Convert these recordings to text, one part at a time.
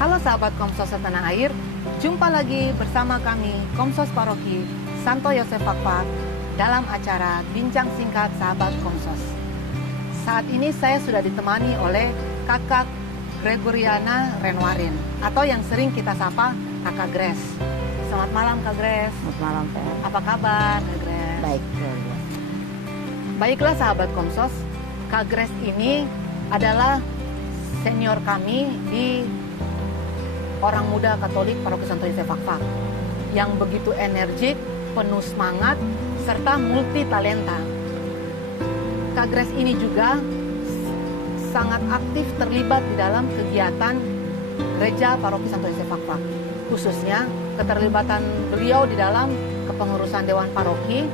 Halo sahabat Komsos Tanah Air, jumpa lagi bersama kami Komsos Paroki Santo Yosef Fakfak dalam acara Bincang Singkat Sahabat Komsos. Saat ini saya sudah ditemani oleh Kakak Gregoriana Renwarin atau yang sering kita sapa Kakak Grace. Selamat malam Kak Grace. Selamat malam Fer. Apa kabar Kak Grace? Baik. Baiklah sahabat Komsos, Kak Grace ini adalah senior kami di Orang Muda Katolik Paroki Santo Yosef Fakfak yang begitu energik, penuh semangat, serta multi talenta. Kak Grace ini juga sangat aktif terlibat di dalam kegiatan Gereja Paroki Santo Yosef Fakfak. Khususnya keterlibatan beliau di dalam kepengurusan Dewan Paroki.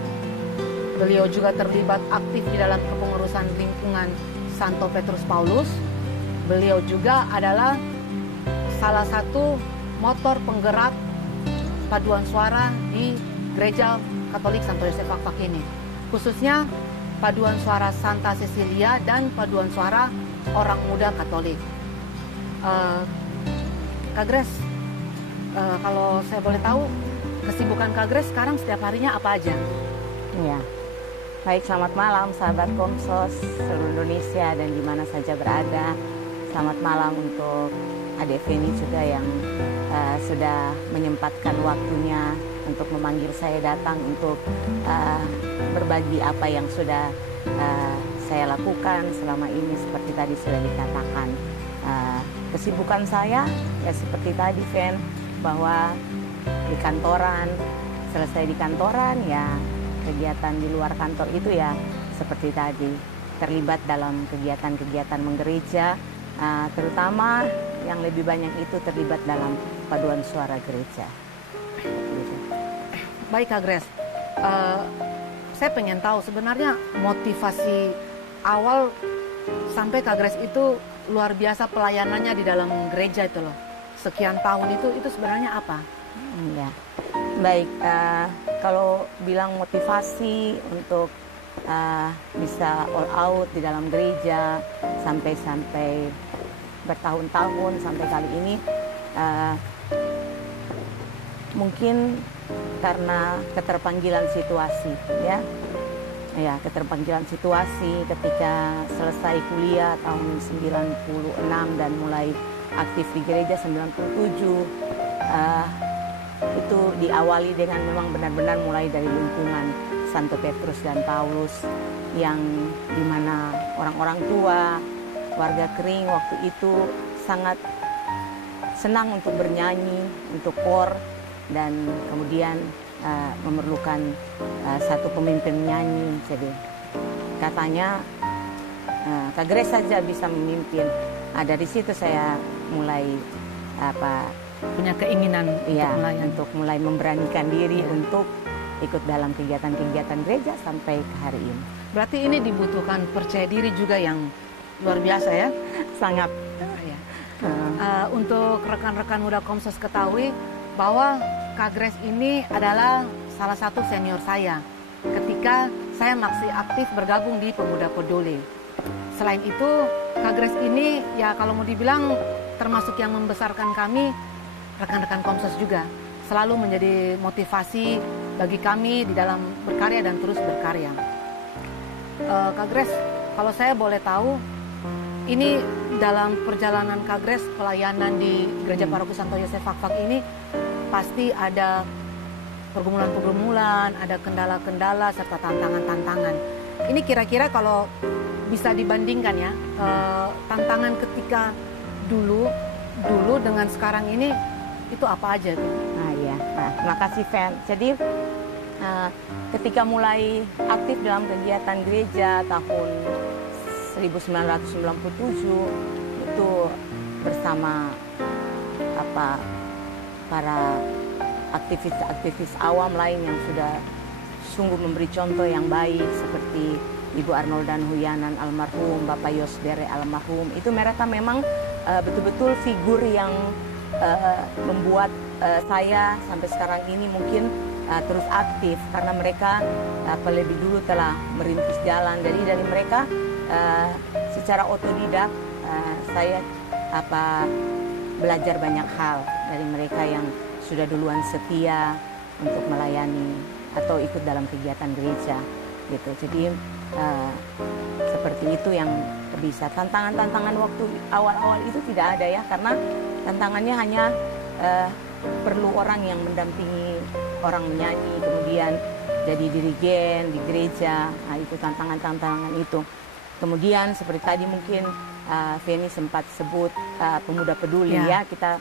Beliau juga terlibat aktif di dalam kepengurusan lingkungan Santo Petrus Paulus. Beliau juga adalah salah satu motor penggerak paduan suara di Gereja Katolik Santo Yosef Fakfak ini. Khususnya paduan suara Santa Cecilia dan paduan suara Orang Muda Katolik. Kak Grace, kalau saya boleh tahu, kesibukan Kak Grace sekarang setiap harinya apa aja? Iya. Baik, selamat malam sahabat Komsos seluruh Indonesia dan di mana saja berada. Selamat malam untuk Adek Feni juga yang sudah menyempatkan waktunya untuk memanggil saya datang untuk berbagi apa yang sudah saya lakukan selama ini. Seperti tadi sudah dikatakan, kesibukan saya ya seperti tadi Fen, bahwa di kantoran, selesai di kantoran ya kegiatan di luar kantor itu ya seperti tadi, terlibat dalam kegiatan-kegiatan menggereja, terutama yang lebih banyak itu terlibat dalam paduan suara gereja. Gitu. Baik Kak Grace, saya pengen tahu sebenarnya motivasi awal sampai Kak Grace itu luar biasa pelayanannya di dalam gereja itu loh. Sekian tahun itu sebenarnya apa? Ya, baik. Kalau bilang motivasi untuk bisa all out di dalam gereja sampai bertahun-tahun sampai kali ini, mungkin karena keterpanggilan situasi ya keterpanggilan situasi ketika selesai kuliah tahun 96 dan mulai aktif di gereja 97. Itu diawali dengan memang benar-benar mulai dari lingkungan Santo Petrus dan Paulus yang dimana orang-orang tua warga Kering waktu itu sangat senang untuk bernyanyi, untuk kor, dan kemudian memerlukan satu pemimpin nyanyi. Jadi katanya Kak Grace saja bisa memimpin. Dari situ saya mulai punya keinginan untuk mulai memberanikan diri untuk ikut dalam kegiatan-kegiatan gereja sampai ke hari ini. Berarti ini dibutuhkan percaya diri juga yang luar biasa ya? Sangat. Untuk rekan-rekan muda Komsos ketahui bahwa Kak Grace ini adalah salah satu senior saya ketika saya masih aktif bergabung di Pemuda Peduli. Selain itu, Kak Grace ini ya kalau mau dibilang termasuk yang membesarkan kami, rekan-rekan Komsos juga. Selalu menjadi motivasi bagi kami di dalam berkarya dan terus berkarya. Kak Grace, kalau saya boleh tahu, ini dalam perjalanan Kak Grace pelayanan di Gereja Paroki Santo Yosef Fakfak ini pasti ada pergumulan-pergumulan, ada kendala-kendala serta tantangan-tantangan. Ini kira-kira kalau bisa dibandingkan ya, tantangan ketika dulu dengan sekarang ini itu apa aja tuh? Terima kasih Fen. Jadi ketika mulai aktif dalam kegiatan gereja tahun 1997 itu bersama para aktivis-aktivis awam lain yang sudah sungguh memberi contoh yang baik seperti Ibu Arnoldan Huyanan almarhum, Bapak Yosdere almarhum. Itu mereka memang betul-betul figur yang membuat saya sampai sekarang ini mungkin terus aktif karena mereka lebih dulu telah merintis jalan. Jadi dari mereka secara otodidak saya belajar banyak hal dari mereka yang sudah duluan setia untuk melayani atau ikut dalam kegiatan gereja gitu. Jadi seperti itu yang bisa. Tantangan-tantangan waktu awal-awal itu tidak ada ya, karena tantangannya hanya perlu orang yang mendampingi orang menyanyi, kemudian jadi dirigen di gereja. Nah, itu tantangan-tantangan itu. Kemudian seperti tadi mungkin Feni sempat sebut pemuda peduli ya, kita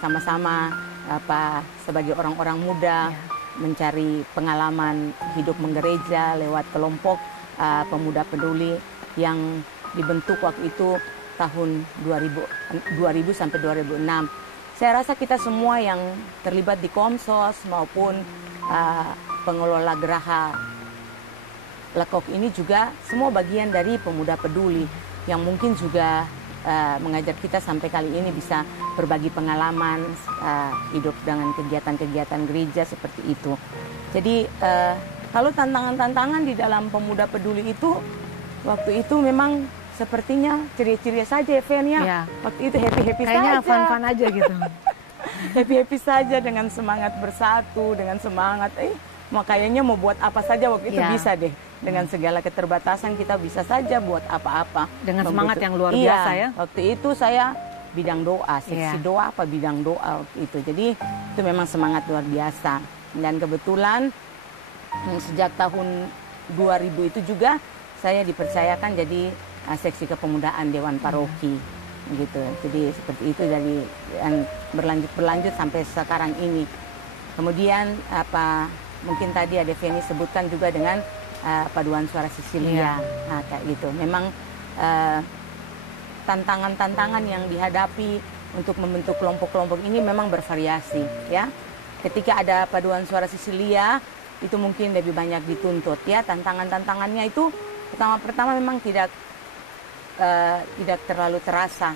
sama-sama sebagai orang-orang muda mencari pengalaman hidup menggereja lewat kelompok pemuda peduli yang dibentuk waktu itu tahun 2000 sampai 2006. Saya rasa kita semua yang terlibat di Komsos maupun pengelola Geraha Lekok ini juga semua bagian dari pemuda peduli yang mungkin juga mengajar kita sampai kali ini bisa berbagi pengalaman hidup dengan kegiatan-kegiatan gereja seperti itu. Jadi kalau tantangan-tantangan di dalam pemuda peduli itu waktu itu memang sepertinya ceria-ceria saja ya, Fen ya. Ya. Waktu itu happy-happy saja. Kayaknya fun-fun aja gitu. Happy-happy saja dengan semangat bersatu, dengan semangat kayaknya mau buat apa saja waktu itu bisa deh. Dengan segala keterbatasan kita bisa saja buat apa-apa. Dengan semangat yang luar biasa ya. Waktu itu saya bidang doa, seksi doa bidang doa waktu itu. Jadi itu memang semangat luar biasa. Dan kebetulan sejak tahun 2000 itu juga saya dipercayakan jadi seksi kepemudaan Dewan Paroki gitu. Jadi seperti itu dari berlanjut sampai sekarang ini. Kemudian mungkin tadi ada Feni sebutkan juga dengan paduan suara Sisilia. Nah, kayak gitu. Memang tantangan-tantangan yang dihadapi untuk membentuk kelompok-kelompok ini memang bervariasi ya. Ketika ada paduan suara Sisilia itu mungkin lebih banyak dituntut ya. Tantangan-tantangannya itu pertama memang tidak terlalu terasa.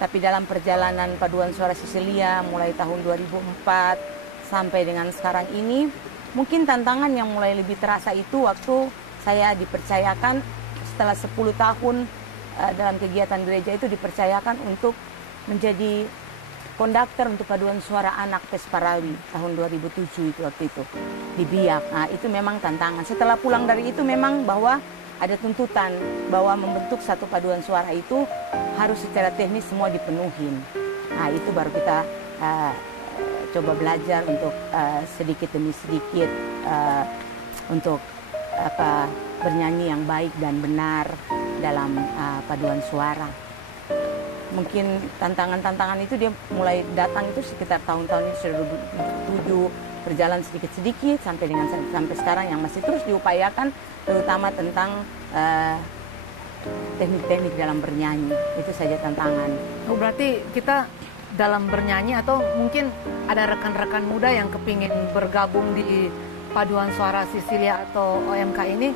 Tapi dalam perjalanan paduan suara Sisilia mulai tahun 2004 sampai dengan sekarang ini, mungkin tantangan yang mulai lebih terasa itu waktu saya dipercayakan setelah 10 tahun dalam kegiatan gereja itu dipercayakan untuk menjadi konduktor untuk paduan suara anak Pesparawi tahun 2007 itu waktu itu di Biak. Nah, itu memang tantangan. Setelah pulang dari itu memang bahwa ada tuntutan bahwa membentuk satu paduan suara itu harus secara teknis semua dipenuhi. Nah, itu baru kita coba belajar untuk sedikit demi sedikit untuk bernyanyi yang baik dan benar dalam paduan suara. Mungkin tantangan-tantangan itu dia mulai datang itu sekitar tahun-tahun ini sudah 2007, berjalan sedikit-sedikit sampai sekarang yang masih terus diupayakan, terutama tentang teknik-teknik dalam bernyanyi. Itu saja tantangan. Oh, berarti kita dalam bernyanyi atau mungkin ada rekan-rekan muda yang kepingin bergabung di paduan suara Sisilia atau OMK ini,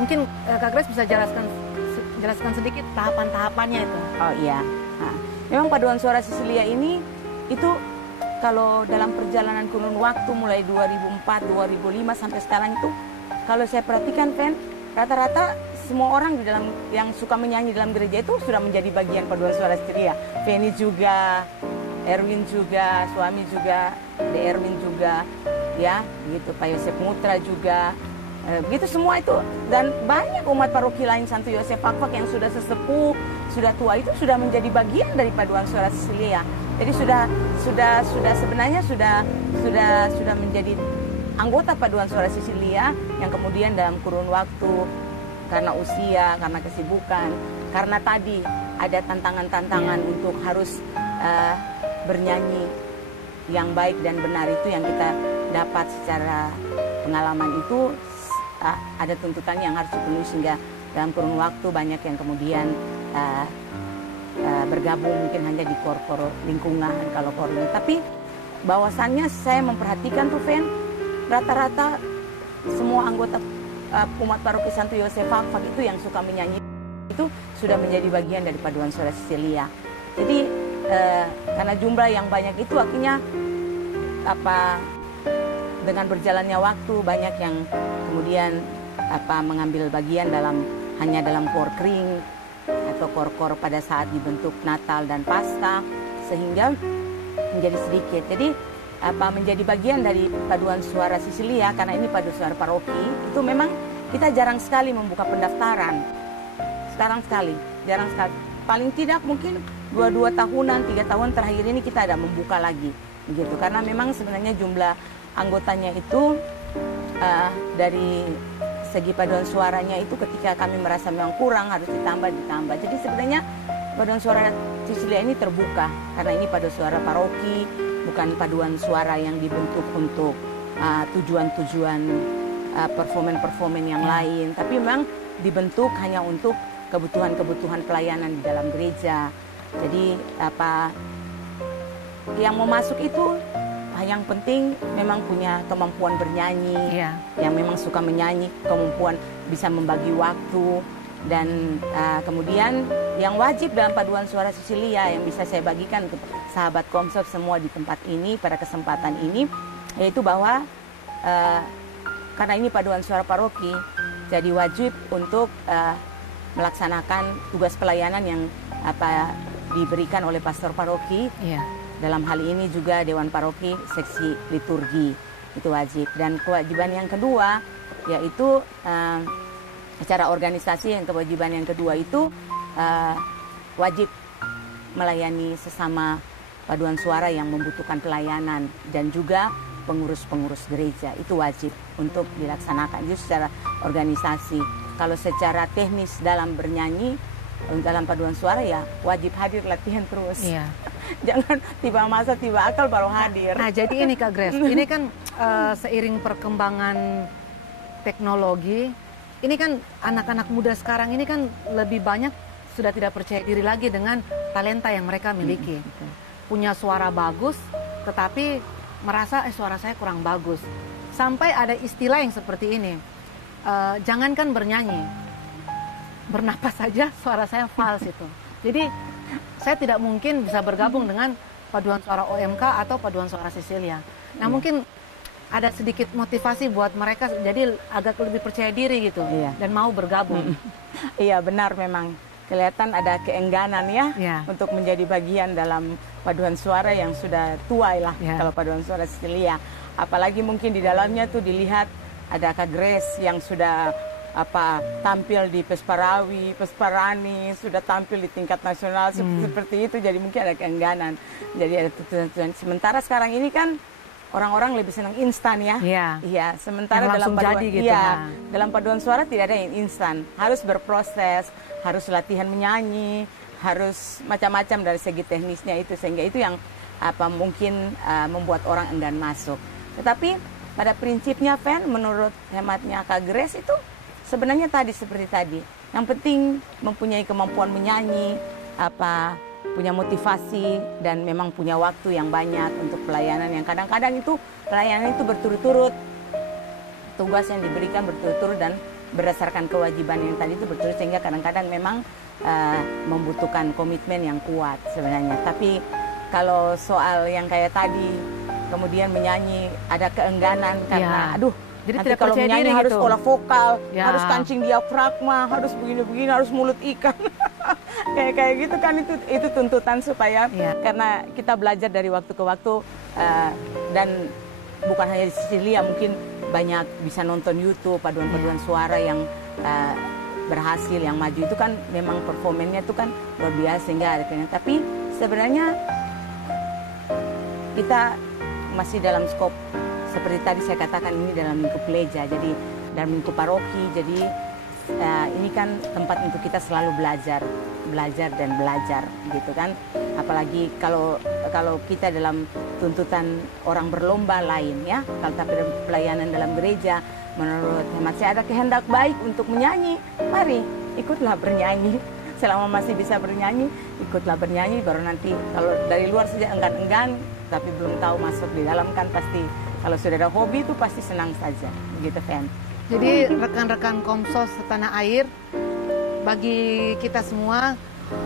mungkin Kak Grace bisa jelaskan sedikit tahapan-tahapannya itu. Oh iya, memang paduan suara Sisilia ini itu kalau dalam perjalanan kurun waktu mulai 2004, 2005 sampai sekarang itu, kalau saya perhatikan Fen, rata-rata semua orang di dalam yang suka menyanyi dalam gereja itu sudah menjadi bagian paduan suara Sisilia. Feni juga, Erwin juga, suami juga, De Erwin juga, ya, gitu. Pak Yosef Mutra juga, begitu semua itu. Dan banyak umat paroki lain Santo Yosef Fakfak yang sudah sesepuh, sudah tua itu sudah menjadi bagian dari paduan suara Sisilia. Jadi sebenarnya sudah menjadi anggota paduan suara Sisilia yang kemudian dalam kurun waktu karena usia, karena kesibukan, karena tadi ada tantangan-tantangan untuk harus bernyanyi yang baik dan benar itu yang kita dapat secara pengalaman itu ada tuntutan yang harus dipenuhi sehingga dalam kurun waktu banyak yang kemudian bergabung mungkin hanya di kor-kor lingkungan kalau kor ini. Tapi bahwasannya saya memperhatikan tuh Fen, rata-rata semua anggota umat paroki Santo Yosef Fakfak itu yang suka menyanyi itu sudah menjadi bagian dari paduan suara Sisilia. Jadi karena jumlah yang banyak itu akhirnya dengan berjalannya waktu banyak yang kemudian mengambil bagian hanya dalam kor kering atau kor-kor pada saat dibentuk Natal dan Paskah, sehingga menjadi sedikit. Jadi menjadi bagian dari paduan suara Sisilia, karena ini paduan suara paroki, itu memang kita jarang sekali membuka pendaftaran. Jarang sekali. Paling tidak mungkin 2 tahunan, 3 tahun terakhir ini kita ada membuka lagi, begitu. Karena memang sebenarnya jumlah anggotanya itu dari segi paduan suaranya itu ketika kami merasa memang kurang harus ditambah. Jadi sebenarnya paduan suara Sisilia ini terbuka karena ini paduan suara paroki, bukan paduan suara yang dibentuk untuk tujuan-tujuan performan yang lain, tapi memang dibentuk hanya untuk kebutuhan pelayanan di dalam gereja. Jadi yang mau masuk itu yang penting memang punya kemampuan bernyanyi, yang memang suka menyanyi, kemampuan bisa membagi waktu, dan kemudian yang wajib dalam paduan suara Sisilia yang bisa saya bagikan untuk sahabat Komsos semua di tempat ini pada kesempatan ini, yaitu bahwa karena ini paduan suara paroki, jadi wajib untuk melaksanakan tugas pelayanan yang diberikan oleh pastor paroki. Dalam hal ini juga Dewan Paroki seksi liturgi, itu wajib. Dan kewajiban yang kedua yaitu secara organisasi, yang kewajiban yang kedua itu wajib melayani sesama paduan suara yang membutuhkan pelayanan, dan juga pengurus-pengurus gereja, itu wajib untuk dilaksanakan itu secara organisasi. Kalau secara teknis dalam bernyanyi, dalam paduan suara ya wajib hadir latihan terus. Jangan tiba masa tiba akal baru hadir. Nah jadi ini Kak Grace, ini kan seiring perkembangan teknologi, ini kan anak-anak muda sekarang ini kan lebih banyak sudah tidak percaya diri lagi dengan talenta yang mereka miliki. Punya suara bagus, tetapi merasa suara saya kurang bagus. Sampai ada istilah yang seperti ini, jangankan bernyanyi, bernapas saja suara saya fals itu. Jadi saya tidak mungkin bisa bergabung dengan paduan suara OMK atau paduan suara Sisilia. Nah mungkin ada sedikit motivasi buat mereka jadi agak lebih percaya diri gitu, dan mau bergabung. Iya benar, memang kelihatan ada keengganan untuk menjadi bagian dalam paduan suara yang sudah tua lah kalau paduan suara Sisilia. Apalagi mungkin di dalamnya tuh dilihat ada Kak Grace yang sudah tampil di Pesparawi, Pesparani, sudah tampil di tingkat nasional seperti itu, jadi mungkin ada keengganan. Jadi ada tujuan. Sementara sekarang ini kan orang-orang lebih senang instan Iya, sementara dalam paduan gitu, dalam paduan suara tidak ada yang instan. Harus berproses, harus latihan menyanyi, harus macam-macam dari segi teknisnya itu, sehingga itu yang mungkin membuat orang enggan masuk. Tetapi pada prinsipnya menurut hematnya Kak Grace itu sebenarnya seperti tadi. Yang penting mempunyai kemampuan menyanyi, punya motivasi, dan memang punya waktu yang banyak untuk pelayanan yang kadang-kadang itu pelayanan itu berturut-turut. Tugas yang diberikan berturut-turut dan berdasarkan kewajiban yang tadi itu berturut, sehingga kadang-kadang memang membutuhkan komitmen yang kuat sebenarnya. Tapi kalau soal yang kayak tadi, kemudian menyanyi ada keengganan karena jadi nanti tidak kalau percaya menyanyi diri harus gitu. olah vokal, harus kancing diafragma, harus begini-begini, harus mulut ikan. kayak gitu kan, itu tuntutan supaya karena kita belajar dari waktu ke waktu, dan bukan hanya di Sisilia, mungkin banyak bisa nonton YouTube paduan-paduan suara yang berhasil, yang maju itu kan memang performanya itu kan luar biasa, sehingga ada pengen. Tapi sebenarnya kita masih dalam skop seperti tadi saya katakan, ini dalam lingkup gereja, jadi dalam lingkup paroki, jadi ini kan tempat untuk kita selalu belajar gitu kan. Apalagi kalau kita dalam tuntutan orang berlomba lain kalau tapi pelayanan dalam gereja, menurut hemat saya ada kehendak baik untuk menyanyi, mari ikutlah bernyanyi. Selama masih bisa bernyanyi, ikutlah bernyanyi. Baru nanti kalau dari luar saja enggan-enggan, tapi belum tahu masuk di dalam kan pasti. Kalau sudah ada hobi itu pasti senang saja, begitu Fen. Jadi rekan-rekan Komsos setanah air, bagi kita semua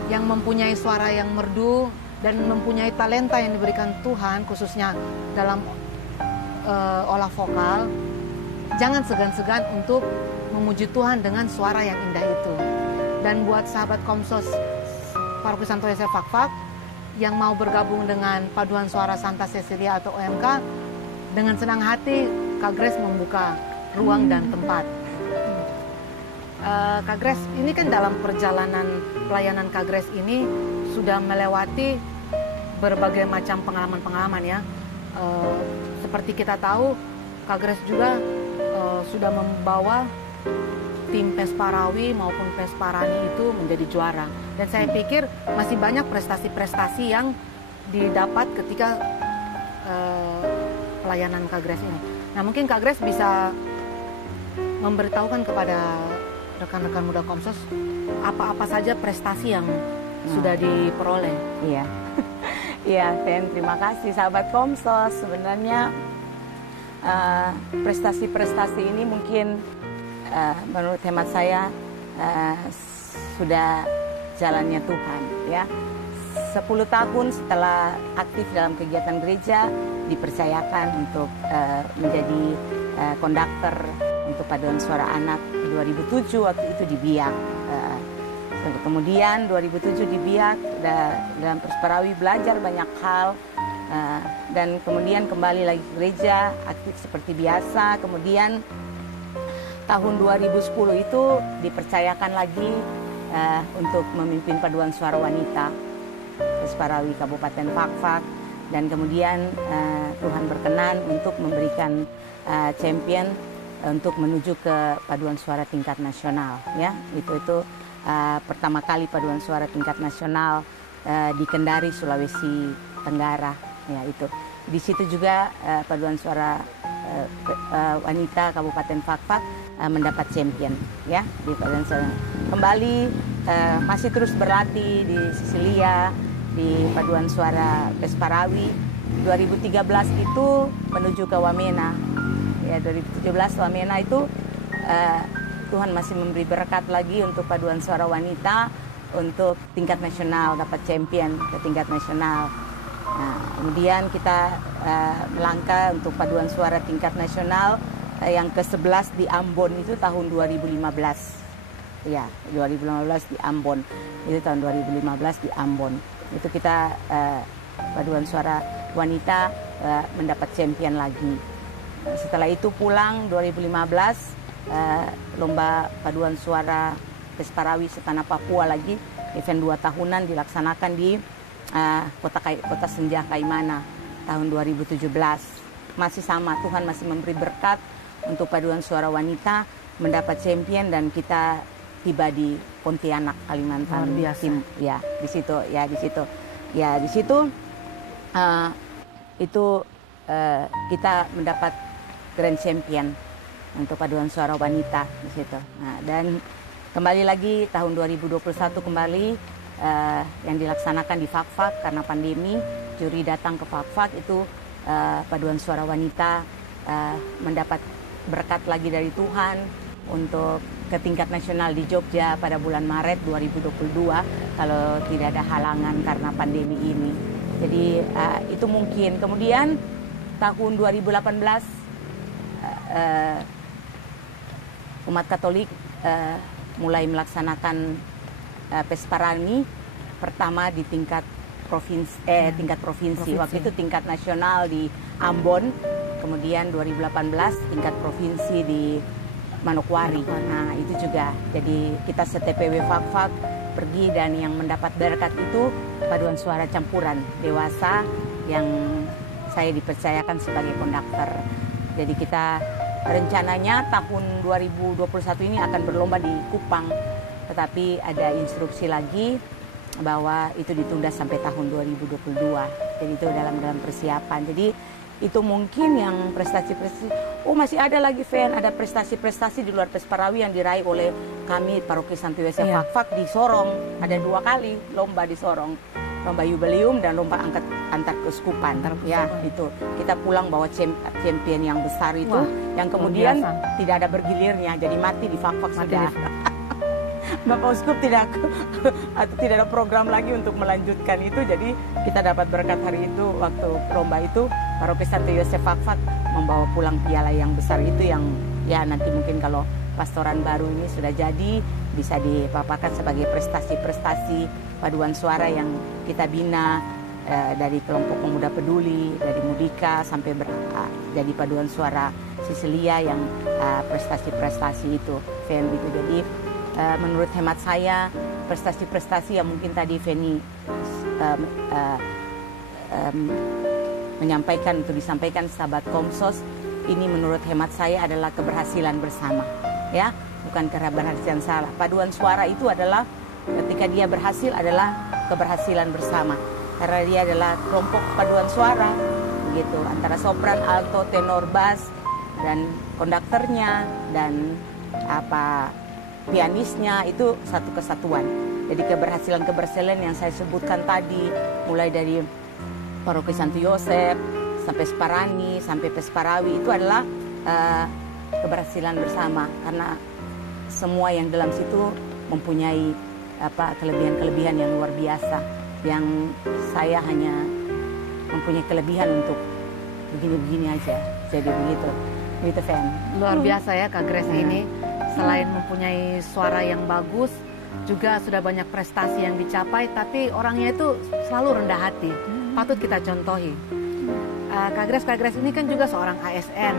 yang mempunyai suara yang merdu dan mempunyai talenta yang diberikan Tuhan, khususnya dalam olah vokal, jangan segan-segan untuk memuji Tuhan dengan suara yang indah itu. Dan buat sahabat Komsos Paroki Santo Yosef Fakfak yang mau bergabung dengan Paduan Suara Santa Cecilia atau OMK, dengan senang hati Kak Grace membuka ruang dan tempat. Kak Grace, ini kan dalam perjalanan pelayanan Kak Grace ini sudah melewati berbagai macam pengalaman-pengalaman ya. Seperti kita tahu, Kak Grace juga sudah membawa tim Pesparawi maupun Pesparani itu menjadi juara. Dan saya pikir masih banyak prestasi-prestasi yang didapat ketika pelayanan Kak Grace ini. Nah, mungkin Kak Grace bisa memberitahukan kepada rekan-rekan muda Komsos apa-apa saja prestasi yang sudah diperoleh. Iya, iya, Fen, terima kasih sahabat Komsos. Sebenarnya prestasi-prestasi ini mungkin menurut hemat saya sudah jalannya Tuhan, ya. 10 tahun setelah aktif dalam kegiatan gereja, dipercayakan untuk menjadi konduktor untuk Paduan Suara Anak 2007, waktu itu di Biak. Kemudian 2007 di Biak, dalam Pesparawi belajar banyak hal, dan kemudian kembali lagi ke gereja, aktif seperti biasa. Kemudian tahun 2010 itu dipercayakan lagi untuk memimpin Paduan Suara Wanita Pesparawi Kabupaten Fakfak, dan kemudian Tuhan berkenan untuk memberikan champion untuk menuju ke Paduan Suara tingkat nasional, ya. Itu pertama kali Paduan Suara tingkat nasional di Kendari, Sulawesi Tenggara, ya. Itu di situ juga Paduan Suara Wanita Kabupaten Fakfak mendapat champion, ya, di Paduan Suara. Kembali masih terus berlatih di Sicilia, di Paduan Suara Pesparawi. 2013 itu menuju ke Wamena, ya. 2017 Wamena itu Tuhan masih memberi berkat lagi untuk Paduan Suara Wanita untuk tingkat nasional, dapat champion ke tingkat nasional. Nah, kemudian kita melangkah untuk Paduan Suara tingkat nasional yang ke-11 di Ambon itu tahun 2015. Ya, 2015 di Ambon. Itu tahun 2015 di Ambon. Itu kita Paduan Suara Wanita mendapat champion lagi. Setelah itu pulang 2015 lomba Paduan Suara Pesparawi Setanah Papua lagi, event 2 tahunan dilaksanakan di kota Senja Kaimana tahun 2017. Masih sama, Tuhan masih memberi berkat untuk Paduan Suara Wanita mendapat champion, dan kita tiba di Pontianak, Kalimantan. Luar biasa. Ya, di situ itu kita mendapat grand champion untuk Paduan Suara Wanita di situ. Nah, dan kembali lagi tahun 2021 kembali yang dilaksanakan di Fakfak karena pandemi, juri datang ke Fakfak itu Paduan Suara Wanita mendapat berkat lagi dari Tuhan untuk ke tingkat nasional di Jogja pada bulan Maret 2022 kalau tidak ada halangan karena pandemi ini. Jadi itu mungkin. Kemudian tahun 2018 umat Katolik mulai melaksanakan Pesparani pertama di tingkat provinsi. Waktu itu tingkat nasional di Ambon, kemudian 2018 tingkat provinsi di Manokwari. Nah, itu juga. Jadi kita se-TPW Fakfak pergi, dan yang mendapat berkat itu Paduan Suara campuran dewasa yang saya dipercayakan sebagai konduktor. Jadi kita rencananya tahun 2021 ini akan berlomba di Kupang, tetapi ada instruksi lagi bahwa itu ditunda sampai tahun 2022. Jadi itu dalam persiapan. Jadi itu mungkin yang prestasi-prestasi. Oh, masih ada lagi, Fen, ada prestasi-prestasi di luar Pesparawi yang diraih oleh kami Paroki Santo Yosef Fakfak di Sorong. Ada 2 kali lomba di Sorong, lomba jubileum dan lomba angkat antar keuskupan. Ya, itu kita pulang bawa champion yang besar itu. Wah, yang kemudian tidak ada bergilirnya, jadi mati di Fakfak sudah. Bapak Uskup tidak ada program lagi untuk melanjutkan itu, jadi kita dapat berkat hari itu. Waktu lomba itu Paroki Santo Yosef Fakfak membawa pulang piala yang besar itu, yang ya nanti mungkin kalau pastoran baru ini sudah jadi bisa dipaparkan sebagai prestasi-prestasi Paduan Suara yang kita bina dari kelompok pemuda peduli, dari Mudika sampai jadi paduan suara Sisilia yang prestasi-prestasi itu, Fen, gitu. Jadi menurut hemat saya prestasi-prestasi yang mungkin tadi Feni menyampaikan untuk disampaikan sahabat Komsos, ini menurut hemat saya adalah keberhasilan bersama, ya, bukan keberhasilan salah. Paduan suara itu adalah ketika dia berhasil adalah keberhasilan bersama, karena dia adalah kelompok paduan suara, begitu, antara sopran, alto, tenor, bass, dan konduktornya dan pianisnya itu satu kesatuan. Jadi keberhasilan yang saya sebutkan tadi, mulai dari Paroki Santo Yosef sampai Sparani sampai Pesparawi, itu adalah keberhasilan bersama, karena semua yang dalam situ mempunyai kelebihan-kelebihan yang luar biasa, yang saya hanya mempunyai kelebihan untuk begini-begini aja. Jadi begitu Fen. Luar biasa ya Kak Grace ini, selain mempunyai suara yang bagus, juga sudah banyak prestasi yang dicapai, tapi orangnya itu selalu rendah hati. Patut kita contohi. Kak Grace ini kan juga seorang ASN,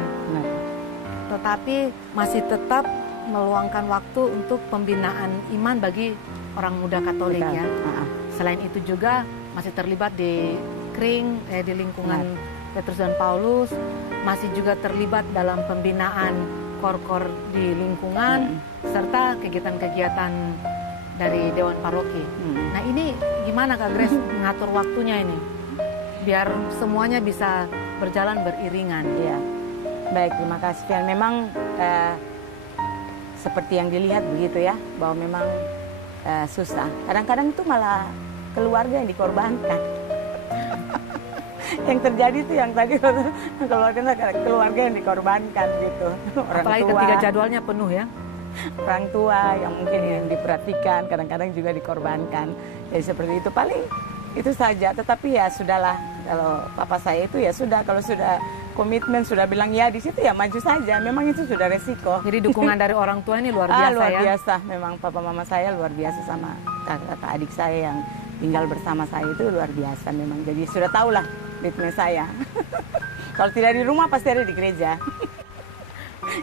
tetapi masih tetap meluangkan waktu untuk pembinaan iman bagi orang muda Katolik. Ya. Selain itu juga masih terlibat di Kring, di lingkungan Petrus dan Paulus, masih juga terlibat dalam pembinaan kor-kor di lingkungan, serta kegiatan-kegiatan dari Dewan Paroki. Nah ini gimana Kak Grace mengatur waktunya ini, biar semuanya bisa berjalan beriringan? Ya, baik, terima kasih Fian. Memang seperti yang dilihat begitu ya, bahwa memang susah. Kadang-kadang itu malah keluarga yang dikorbankan. Yang terjadi itu yang tadi keluarga yang dikorbankan gitu. Orang apalagi tua, ketika jadwalnya penuh ya. Orang tua yang mungkin yang diperhatikan kadang-kadang juga dikorbankan. Jadi seperti itu, paling itu saja. Tetapi ya sudahlah, kalau papa saya itu ya sudah, kalau sudah komitmen, sudah bilang ya di situ ya maju saja. Memang itu sudah resiko. Jadi dukungan dari orang tua ini luar biasa luar ya. biasa. Memang papa mama saya luar biasa, sama kakak adik saya yang tinggal bersama saya itu luar biasa memang. Jadi sudah tahulah ritme saya. Kalau tidak di rumah pasti ada di gereja.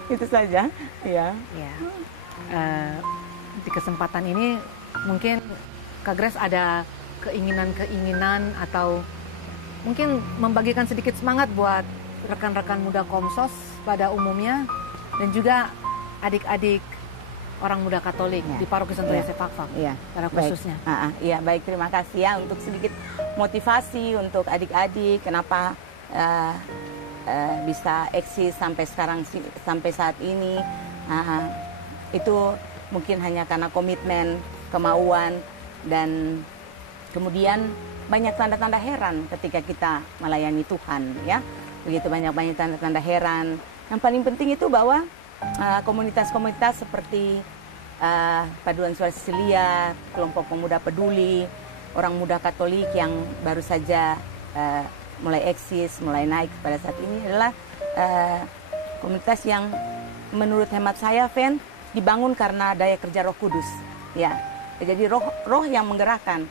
Itu saja. Ya. Di kesempatan ini mungkin Kak Grace ada keinginan-keinginan atau mungkin membagikan sedikit semangat buat rekan-rekan muda Komsos pada umumnya, dan juga adik-adik orang muda Katolik di Paroki Santo Yosef Fakfak pada khususnya. Iya, baik, terima kasih ya untuk sedikit motivasi untuk adik-adik kenapa bisa eksis sampai sekarang, sampai saat ini. Itu mungkin hanya karena komitmen, kemauan, dan kemudian banyak tanda-tanda heran ketika kita melayani Tuhan, ya. Begitu banyak tanda-tanda heran. Yang paling penting itu bahwa komunitas-komunitas seperti Paduan Suara Sisilia, kelompok pemuda peduli, orang muda Katolik yang baru saja mulai eksis, mulai naik pada saat ini adalah komunitas yang menurut hemat saya, Fen, dibangun karena daya kerja Roh Kudus, ya. Jadi roh yang menggerakkan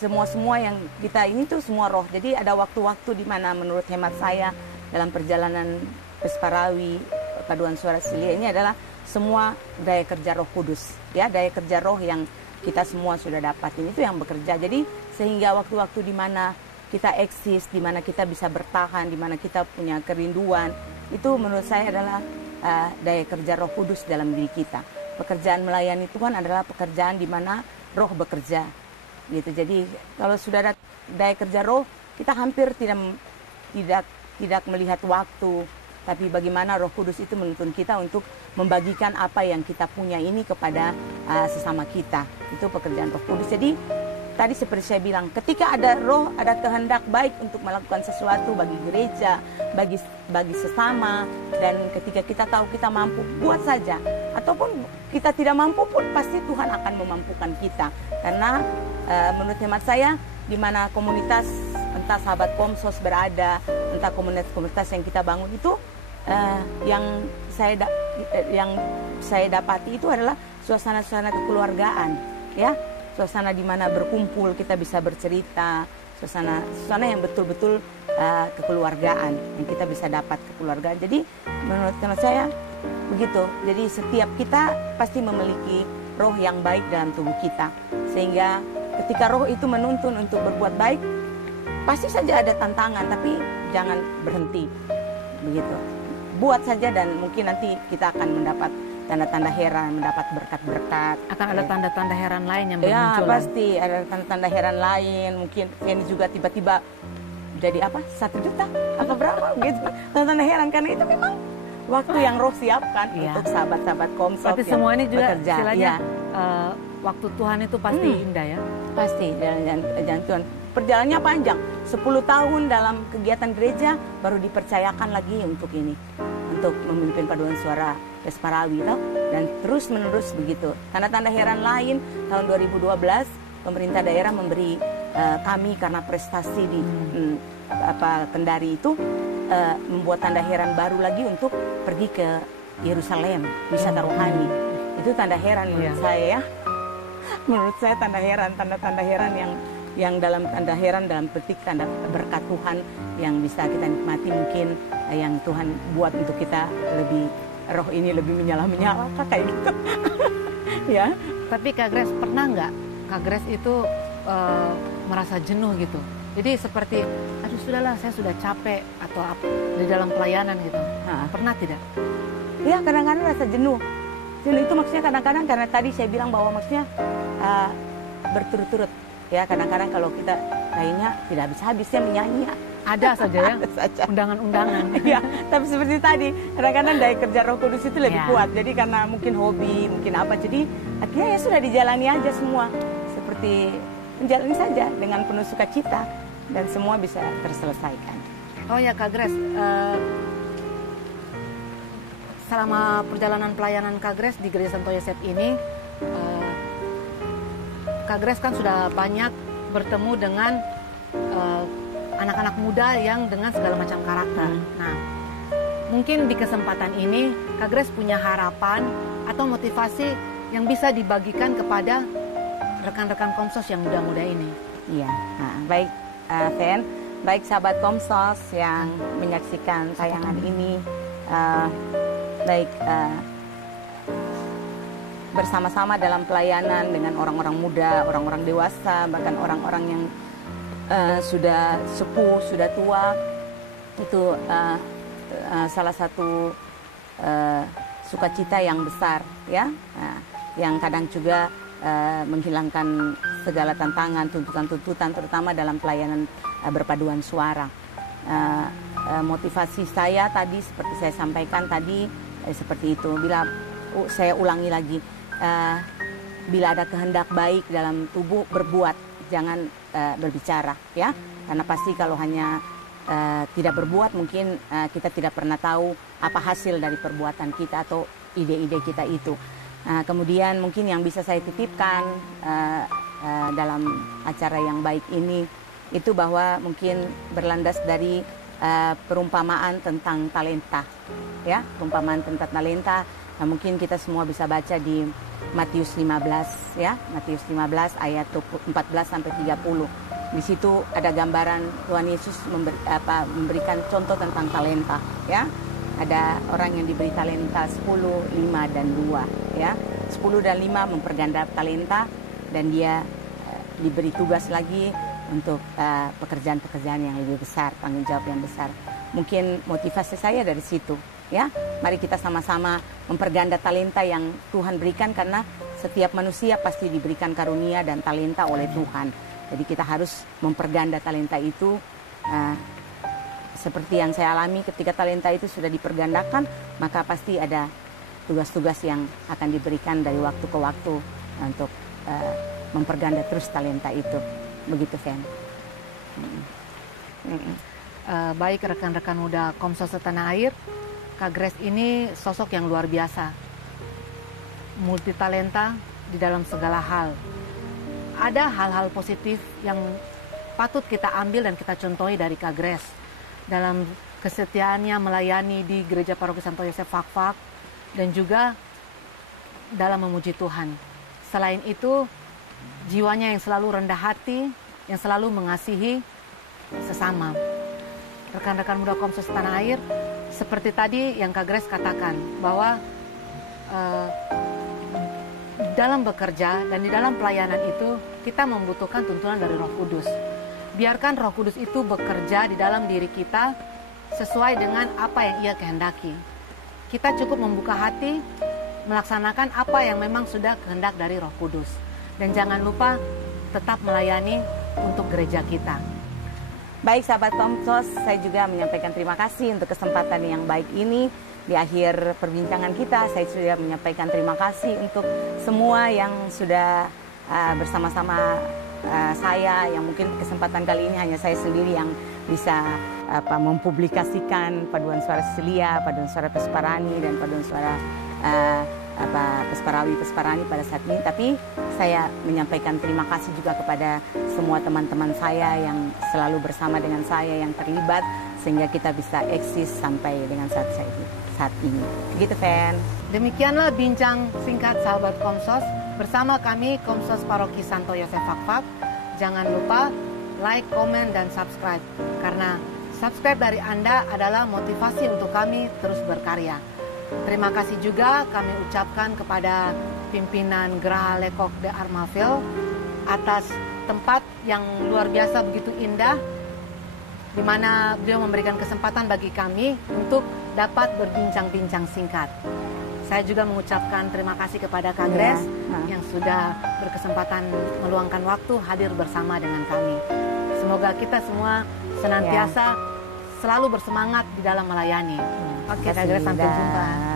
semua yang kita ini tuh semua roh. Jadi ada waktu-waktu di mana menurut hemat saya dalam perjalanan Pesparawi, Paduan Suara Sisilia ini adalah semua daya kerja Roh Kudus, ya, daya kerja roh yang kita semua sudah dapatin itu yang bekerja. Jadi sehingga waktu-waktu di mana kita eksis, di mana kita bisa bertahan, di mana kita punya kerinduan, itu menurut saya adalah daya kerja Roh Kudus dalam diri kita. Pekerjaan melayani Tuhan adalah pekerjaan di mana roh bekerja, gitu. Jadi kalau sudah ada daya kerja roh, kita hampir tidak melihat waktu, tapi bagaimana Roh Kudus itu menuntun kita untuk membagikan apa yang kita punya ini kepada sesama kita. Itu pekerjaan Roh Kudus. Jadi tadi seperti saya bilang, ketika ada roh, ada kehendak baik untuk melakukan sesuatu bagi gereja, bagi sesama, dan ketika kita tahu kita mampu, buat saja. Ataupun kita tidak mampu pun pasti Tuhan akan memampukan kita. Karena menurut hemat saya, di mana komunitas, entah sahabat Komsos berada, entah komunitas-komunitas yang kita bangun itu, yang saya dapati itu adalah suasana-suasana kekeluargaan, ya. Suasana di mana berkumpul, kita bisa bercerita, suasana yang betul-betul kekeluargaan, yang kita bisa dapat kekeluargaan. Jadi menurut saya begitu. Jadi setiap kita pasti memiliki roh yang baik dalam tubuh kita, sehingga ketika roh itu menuntun untuk berbuat baik, pasti saja ada tantangan, tapi jangan berhenti. Begitu. Buat saja dan mungkin nanti kita akan mendapat tanda-tanda heran, mendapat berkat-berkat. Akan ada tanda-tanda heran lain yang Ya, bermunculan. pasti ada tanda-tanda heran lain. Mungkin ini juga tiba-tiba jadi apa? 1 juta apa berapa gitu. Tanda-tanda heran karena itu memang waktu yang roh siapkan untuk sahabat-sahabat Komsos. Berarti semua ini juga bekerja. istilahnya Ya. waktu Tuhan itu pasti indah ya. Pasti jalan Tuhan. Perjalanannya panjang. 10 tahun dalam kegiatan gereja baru dipercayakan lagi untuk ini. Untuk memimpin paduan suara Pesparawi dan terus menerus begitu. Tanda-tanda heran lain tahun 2012 pemerintah daerah memberi kami karena prestasi di Kendari itu membuat tanda heran baru lagi untuk pergi ke Yerusalem, wisata rohani. Itu tanda heran menurut saya ya. Menurut saya tanda-tanda heran yang dalam tanda heran dalam petik tanda berkat Tuhan yang bisa kita nikmati, mungkin yang Tuhan buat untuk kita lebih roh ini lebih menyala-menyala kayak gitu. Ya. Tapi Kak Grace pernah nggak Kak Grace itu merasa jenuh gitu? Jadi seperti aduh sudahlah saya sudah capek atau apa di dalam pelayanan gitu. Pernah tidak? Ya, kadang-kadang rasa jenuh. Jenuh itu maksudnya kadang-kadang karena tadi saya bilang bahwa maksudnya berturut-turut. Ya, kadang-kadang kalau kita kayaknya tidak habis-habisnya menyanyi. Ada saja ya, undangan-undangan. Ya, tapi seperti tadi, kadang-kadang daya kerja Roh Kudus itu lebih kuat. Jadi karena mungkin hobi, mungkin apa, jadi akhirnya ya sudah dijalani aja semua. Seperti menjalani saja dengan penuh sukacita dan semua bisa terselesaikan. Oh ya Kak Grace, selama perjalanan pelayanan Kak Grace di Gereja Santo Yosef ini, Kak Grace kan sudah banyak bertemu dengan anak-anak muda yang dengan segala macam karakter. Nah, mungkin di kesempatan ini Kak Grace punya harapan atau motivasi yang bisa dibagikan kepada rekan-rekan Komsos yang muda-muda ini. Iya, baik Fen, baik sahabat Komsos yang menyaksikan tayangan ini, bersama-sama dalam pelayanan dengan orang-orang muda, orang-orang dewasa, bahkan orang-orang yang sudah sepuh, sudah tua, itu salah satu sukacita yang besar, ya, yang kadang juga menghilangkan segala tantangan, tuntutan-tuntutan, terutama dalam pelayanan berpaduan suara. Motivasi saya tadi, seperti saya sampaikan tadi, seperti itu. Bila saya ulangi lagi, bila ada kehendak baik dalam tubuh, berbuat, jangan berbicara, ya, karena pasti kalau hanya tidak berbuat, mungkin kita tidak pernah tahu apa hasil dari perbuatan kita atau ide-ide kita itu. Kemudian mungkin yang bisa saya titipkan dalam acara yang baik ini itu bahwa mungkin berlandas dari perumpamaan tentang talenta, ya, perumpamaan tentang talenta. Nah, mungkin kita semua bisa baca di Matius 15, ya, Matius 15 ayat 14 sampai 30. Di situ ada gambaran Tuhan Yesus memberikan contoh tentang talenta, ya. Ada orang yang diberi talenta 10, 5 dan 2, ya. 10 dan 5 memperganda talenta dan dia diberi tugas lagi untuk pekerjaan-pekerjaan yang lebih besar, tanggung jawab yang besar. Mungkin motivasi saya dari situ, ya. Mari kita sama-sama memperganda talenta yang Tuhan berikan, karena setiap manusia pasti diberikan karunia dan talenta oleh Tuhan. Jadi kita harus memperganda talenta itu, seperti yang saya alami ketika talenta itu sudah dipergandakan, maka pasti ada tugas-tugas yang akan diberikan dari waktu ke waktu untuk memperganda terus talenta itu. Begitu, Fen. Baik rekan-rekan muda Komsos Setanah Air, Kak Grace ini sosok yang luar biasa, multitalenta di dalam segala hal. Ada hal-hal positif yang patut kita ambil dan kita contohi dari Kak Grace dalam kesetiaannya melayani di Gereja Paroki Santo Yosef Fakfak dan juga dalam memuji Tuhan. Selain itu, jiwanya yang selalu rendah hati, yang selalu mengasihi, bersama. Rekan-rekan muda Komsos Tanah Air, seperti tadi yang Kak Grace katakan, bahwa dalam bekerja dan di dalam pelayanan itu kita membutuhkan tuntunan dari Roh Kudus. Biarkan Roh Kudus itu bekerja di dalam diri kita sesuai dengan apa yang Ia kehendaki. Kita cukup membuka hati, melaksanakan apa yang memang sudah kehendak dari Roh Kudus. Dan jangan lupa tetap melayani untuk gereja kita. Baik sahabat Komsos, saya juga menyampaikan terima kasih untuk kesempatan yang baik ini. Di akhir perbincangan kita, saya sudah menyampaikan terima kasih untuk semua yang sudah bersama-sama saya, yang mungkin kesempatan kali ini hanya saya sendiri yang bisa mempublikasikan paduan suara Sisilia, paduan suara Pesparani, dan paduan suara Pesparani pada saat ini. Tapi saya menyampaikan terima kasih juga kepada semua teman-teman saya yang selalu bersama dengan saya, yang terlibat sehingga kita bisa eksis sampai dengan saat ini. Begitu, Fen. Demikianlah bincang singkat sahabat Komsos bersama kami Komsos Paroki Santo Yosef Fakfak. Jangan lupa like, komen, dan subscribe, karena subscribe dari Anda adalah motivasi untuk kami terus berkarya. Terima kasih juga kami ucapkan kepada pimpinan Geraha Lekok de Armaville atas tempat yang luar biasa begitu indah, di mana beliau memberikan kesempatan bagi kami untuk dapat berbincang-bincang singkat. Saya juga mengucapkan terima kasih kepada Kak Grace yang sudah berkesempatan meluangkan waktu hadir bersama dengan kami. Semoga kita semua senantiasa selalu bersemangat di dalam melayani. Oke, Kak Grace, sampai jumpa.